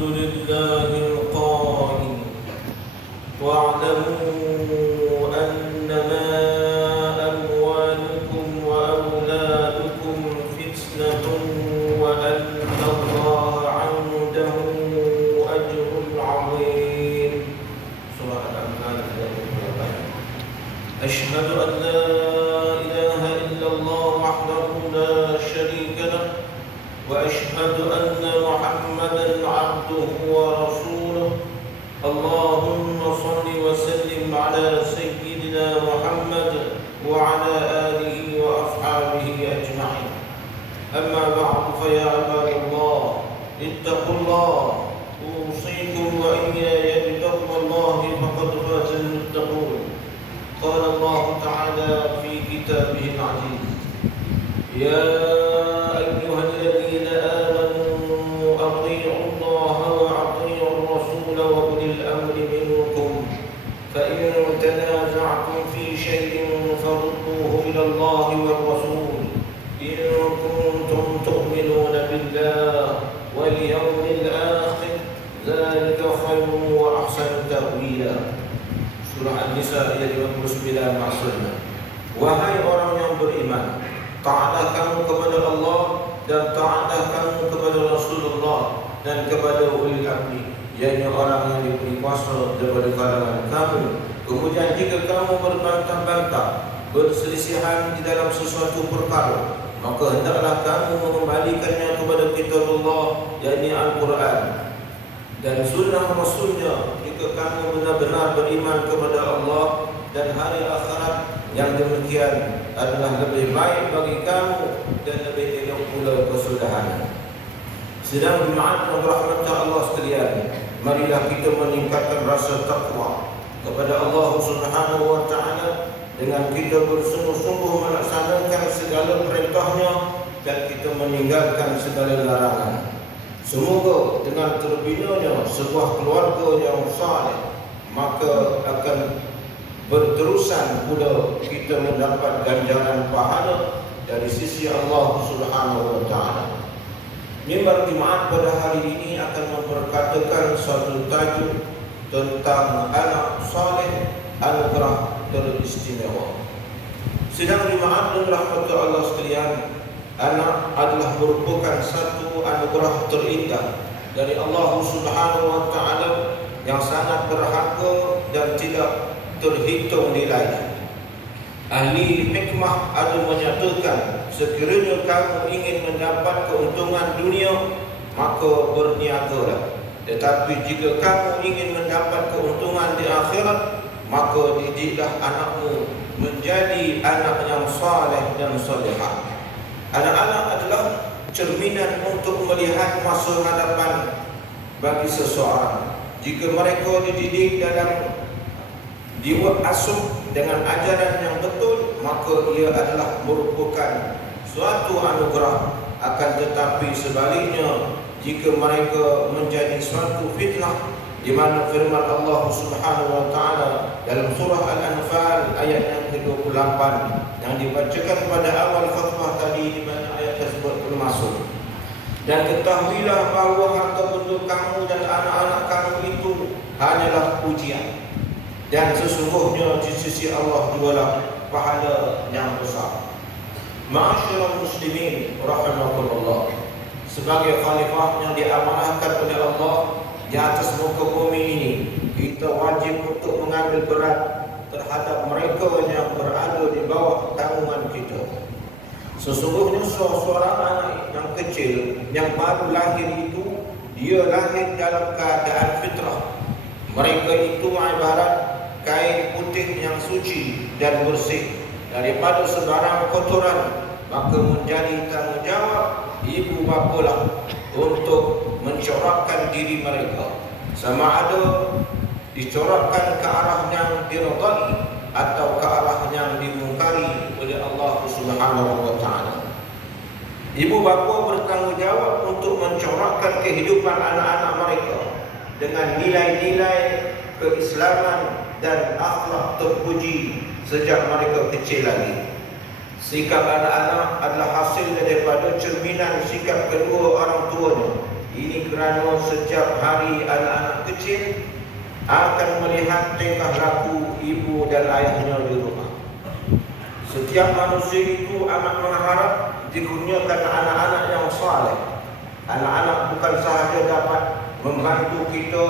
لله القائل واعلموا أنما أموالكم وأولادكم فتنة وأن الله عنده أجر عظيم. سورة الأنفال. أشهد أن لا إله إلا الله وحده لا شريك له وأشهد أن محمدا عبده ورسوله. اللهم صل وسلم على سيدنا محمد وعلى آله وأصحابه أجمعين. أما بعد فيا عباد الله اتقوا الله أوصيكم وإياي بتقوى الله فقد فاز المتقون. قال الله تعالى في كتابه العزيز: يا أيها الذين آمنوا أطيعوا الله وأطيعوا الرسول وأولي الأمر منكم فإن تنازعتم في شيء فردوه إلى الله والرسول إن كنتم تؤمنون بالله واليوم الآخر ذلك خير وأحسن تأويلا. Surah An-Nisa ayat 29 maksudnya, wahai orang yang beriman, taatlah kamu kepada Allah dan taatlah kamu kepada Rasulullah dan kepada ulil amri, yaitu orang yang diberi kuasa daripada kalangan kamu. Kemudian jika kamu berbantah-bantah, berselisihan di dalam sesuatu perkara, maka hendaklah kamu mengembalikannya kepada kitabullah, yaitu Al-Quran, dan sunnah Rasulnya jika kamu benar-benar beriman kepada Allah dan hari akhirat. Yang demikian adalah lebih baik bagi kamu dan lebih elok pula kesudahannya. Sedang jemaat yang dirahmati Allah sekalian, marilah kita meningkatkan rasa takwa kepada Allah Subhanahu wa taala dengan kita bersungguh-sungguh melaksanakan segala perintahnya dan kita meninggalkan segala larangan. Semoga dengan terbinanya sebuah keluarga yang saleh, maka akan berterusan pula kita mendapat ganjaran pahala dari sisi Allah Subhanahu wa taala. Mimbar Jumaat pada hari ini akan memperkatakan suatu tajuk tentang anak saleh, anugerah teristimewa. Sidang Jumaat dan rahmat Allah sekalian, anak adalah merupakan satu anugerah terindah dari Allah Subhanahu wa taala yang sangat berharga dan tidak terhitung nilainya. Ahli hikmah ada menyatakan, sekiranya kamu ingin mendapat keuntungan dunia, maka berniagalah. Tetapi jika kamu ingin mendapat keuntungan di akhirat, maka didiklah anakmu menjadi anak yang saleh dan salihah. Anak-anak adalah cerminan untuk melihat masa hadapan bagi seseorang. Jika mereka dididik dalam asuh dengan ajaran yang betul, maka ia adalah merupakan suatu anugerah. Akan tetapi sebaliknya, jika mereka menjadi suatu fitnah, di mana firman Allah Subhanahu wa taala dalam surah Al-Anfal ayat yang ke-28 yang dibacakan pada awal khutbah tadi, di mana ayat tersebut termasuk, dan ketahuilah bahawa harta benda kamu dan anak-anak kamu itu hanyalah ujian, dan sesungguhnya di sisi Allah jugalah pahala yang besar. Ma'asyiral muslimin rahimakumullah, sebagai khalifah yang diamanahkan oleh Allah di atas muka bumi ini, kita wajib untuk mengambil berat terhadap mereka yang berada di bawah tanggungan kita. Sesungguhnya seorang anak yang kecil yang baru lahir itu, dia lahir dalam keadaan fitrah. Mereka itu ibarat kain putih yang suci dan bersih daripada sebarang kotoran, maka menjadi tanggungjawab ibu bapalah untuk mencorakkan diri mereka, sama ada dicorakkan ke arah yang diridai atau ke arah yang dimungkari oleh Allah Subhanahu wa taala. Ibu bapa bertanggungjawab untuk mencorakkan kehidupan anak-anak mereka dengan nilai-nilai keislaman dan akhlak terpuji sejak mereka kecil lagi. Sikap anak-anak adalah hasil daripada cerminan sikap kedua orang tuanya. Ini kerana setiap hari anak-anak kecil akan melihat tingkah laku ibu dan ayahnya di rumah. Setiap manusia itu amat mengharap dikurniakan anak-anak yang saleh. Anak-anak bukan sahaja dapat membantu kita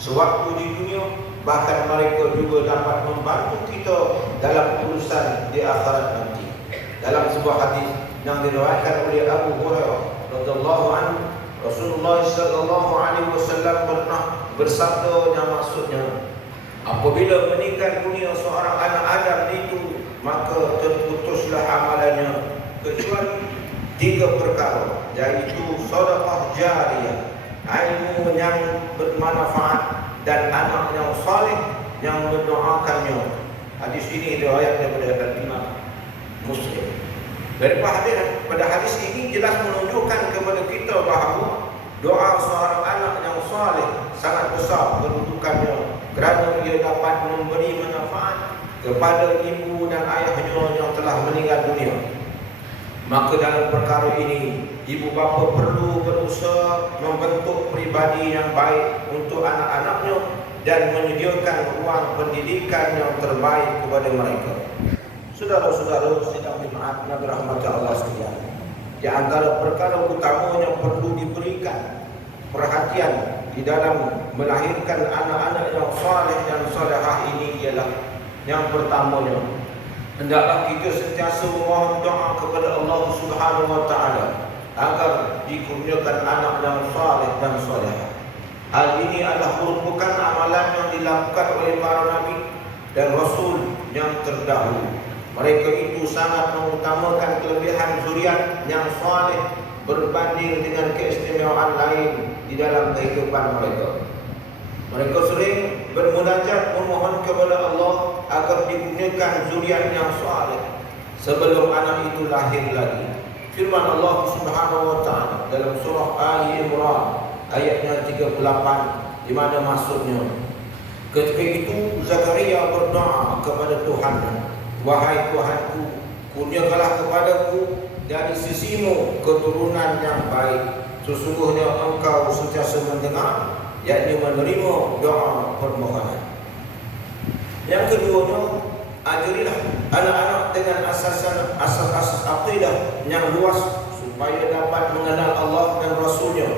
sewaktu di dunia, bahkan mereka juga dapat membantu kita dalam urusan di akhirat nanti. Dalam sebuah hadis yang diriwayatkan oleh Abu Hurairah radhiyallahu anhu, Rasulullah sallallahu alaihi wasallam pernah bersabda yang maksudnya, apabila meninggal dunia seorang anak Adam itu, maka terputuslah amalannya kecuali 3 perkara, yaitu sedekah jariyah, ilmu yang bermanfaat, dan anak yang saleh yang mendoakannya. Hadis ini riwayat daripada Imam Muslim. Pada hadis ini jelas menunjukkan kepada kita bahawa doa seorang anak yang saleh sangat besar kedudukannya, kerana ia dapat memberi manfaat kepada ibu dan ayahnya yang telah meninggal dunia. Maka dalam perkara ini, ibu bapa perlu berusaha membentuk pribadi yang baik untuk anak-anaknya dan menyediakan ruang pendidikan yang terbaik kepada mereka. Saudara-saudara sidang jemaat yang dirahmati Allah sekalian, di antara perkara utama yang perlu diberikan perhatian di dalam melahirkan anak-anak yang saleh dan salehah ini ialah yang pertamanya, hendaklah kita sentiasa memohon doa kepada Allah Subhanahu wa taala agar dikurniakan anak yang saleh dan salehah. Hal ini adalah merupakan amalan yang dilakukan oleh para nabi dan rasul yang terdahulu. Mereka itu sangat mengutamakan kelebihan zuriat yang saleh berbanding dengan keistimewaan lain di dalam kehidupan mereka. Mereka sering bermunajat memohon kepada Allah agar dikurniakan zuriat yang saleh sebelum anak itu lahir lagi. Firman Allah Subhanahu wa taala dalam surah Ali Imran ayatnya 38, di mana maksudnya, ketika itu Zakaria berdoa kepada Tuhannya, wahai Tuhanku, kurniakanlah kepadaku dari sisimu keturunan yang baik. Sesungguhnya Engkau sentiasa mendengar, yakni menerima doa permohonan. Yang keduanya, ajarilah anak-anak dengan asas-asas akidah yang luas supaya dapat mengenal Allah dan Rasulnya.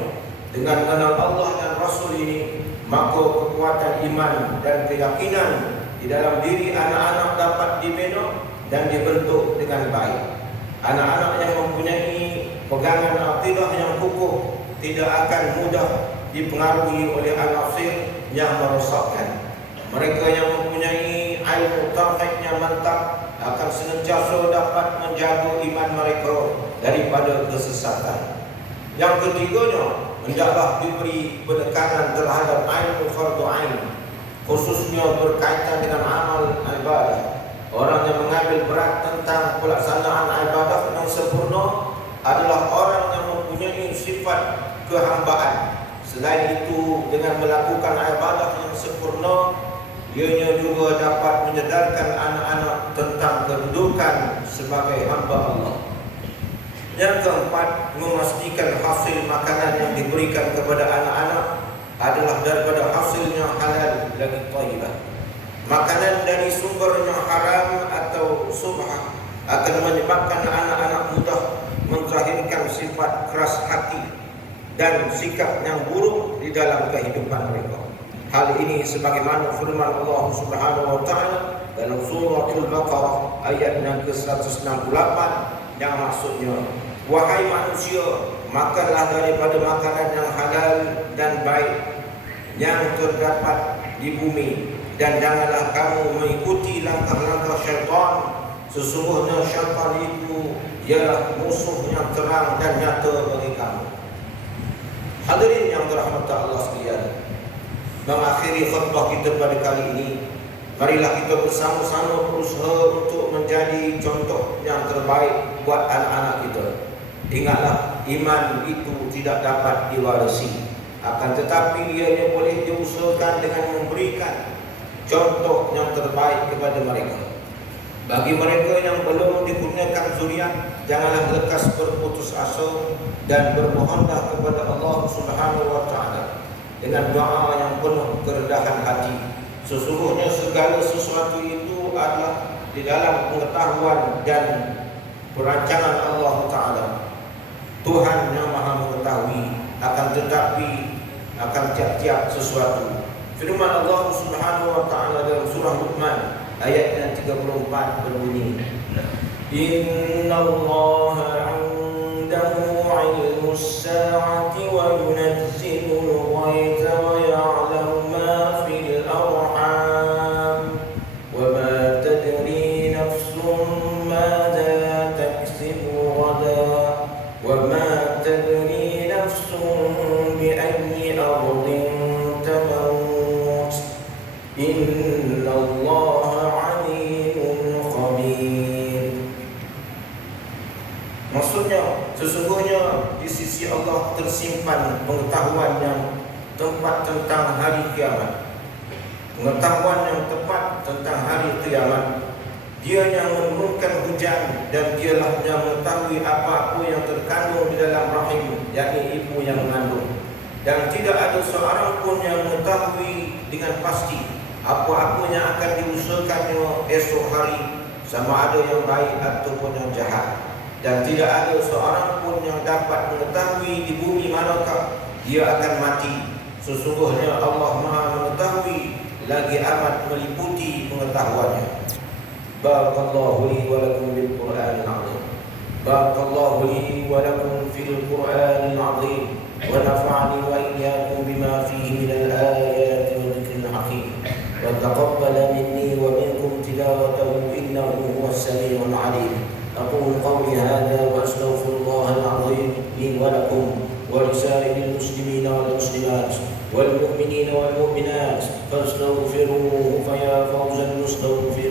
Dengan mengenal Allah dan Rasul ini, maka kekuatan iman dan keyakinan di dalam diri anak-anak dapat dibina dan dibentuk dengan baik. Anak-anak yang mempunyai pegangan akidah yang kukuh tidak akan mudah dipengaruhi oleh an-nafsir yang merosakkan. Mereka yang mempunyai ilmu tauhid yang mantap akan senantiasa dapat menjaga iman mereka daripada kesesatan. Yang ketiganya, hendaklah diberi penekanan terhadap ilmu fardu ain, khususnya berkaitan dengan amal ibadah. Orang yang mengambil berat tentang pelaksanaan ibadah yang sempurna adalah orang yang mempunyai sifat kehambaan. Selain itu, dengan melakukan ibadah yang sempurna, ianya juga dapat menyedarkan anak-anak tentang kedudukan sebagai hamba Allah. Yang keempat, memastikan hasil makanan yang diberikan kepada anak-anak adalah daripada hasilnya halal lagi thayyibah. Makanan dari sumber yang haram atau subhah akan menyebabkan anak-anak mudah menzahirkan sifat keras hati dan sikap yang buruk di dalam kehidupan mereka. Hal ini sebagaimana firman Allah Subhanahu wa taala dalam suratul Baqarah ayat yang ke-168 yang maksudnya, wahai manusia, makanlah daripada makanan yang halal dan baik yang terdapat di bumi, dan janganlah kamu mengikuti langkah-langkah syaitan. Sesungguhnya syaitan itu ialah musuh yang terang dan nyata bagi kamu. Hadirin yang dirahmati Allah sekalian, mengakhiri khutbah kita pada kali ini, marilah kita bersama-sama berusaha untuk menjadi contoh yang terbaik buat anak-anak kita. Ingatlah, iman itu tidak dapat diwarisi, akan tetapi ianya boleh diusahakan dengan memberikan contoh yang terbaik kepada mereka. Bagi mereka yang belum dikurniakan zuriat, janganlah lekas berputus asa dan bermohonlah kepada Allah Subhanahu wa taala dengan doa yang penuh kerendahan hati. Sesungguhnya segala sesuatu itu adalah di dalam pengetahuan dan perancangan Allah taala. Tuhan yang Maha mengetahui akan tiap-tiap sesuatu. Firman Allah Subhanahu wa taala dalam surah Luqman ayat yang 34 berbunyi, Innallaha 'indahu 'ilmus sa'ati wa yunazzilul ghaitha wa ya'lamu ma fil arham wa ma tadri nafsun madza taksibu ghadan wa ma tadri nafsun bi ayyi ardin tamut innallaha Maksudnya, sesungguhnya di sisi Allah tersimpan pengetahuan yang tepat tentang hari kiamat, pengetahuan yang tepat tentang hari kiamat. Dia yang menurunkan hujan dan dialah yang mengetahui apa-apa yang terkandung di dalam rahim, yakni ibu yang mengandung. Dan tidak ada seorang pun yang mengetahui dengan pasti apa-apa yang akan diusahakannya esok hari, sama ada yang baik ataupun yang jahat. Dan tidak ada seorang pun yang dapat mengetahui di bumi manakah dia akan mati. Sesungguhnya Allah Maha mengetahui lagi amat meliputi pengetahuannya. Barakallahu li wa lakum bil Qur'anil 'azim. Barakallahu li wa lakum fil Qur'anil 'azim. Wa nafa'ani wa iyyakum bima fihi minal ayati wa dzikril hakim. Wa taqabbala minni wa minkum tilawatahu innahu huwas sami'ul 'alim. أقول قولي هذا وأستغفر الله العظيم لي ولكم ولسائر المسلمين والمسلمات والمؤمنين والمؤمنات فاستغفروه فيا فوز المستغفرين.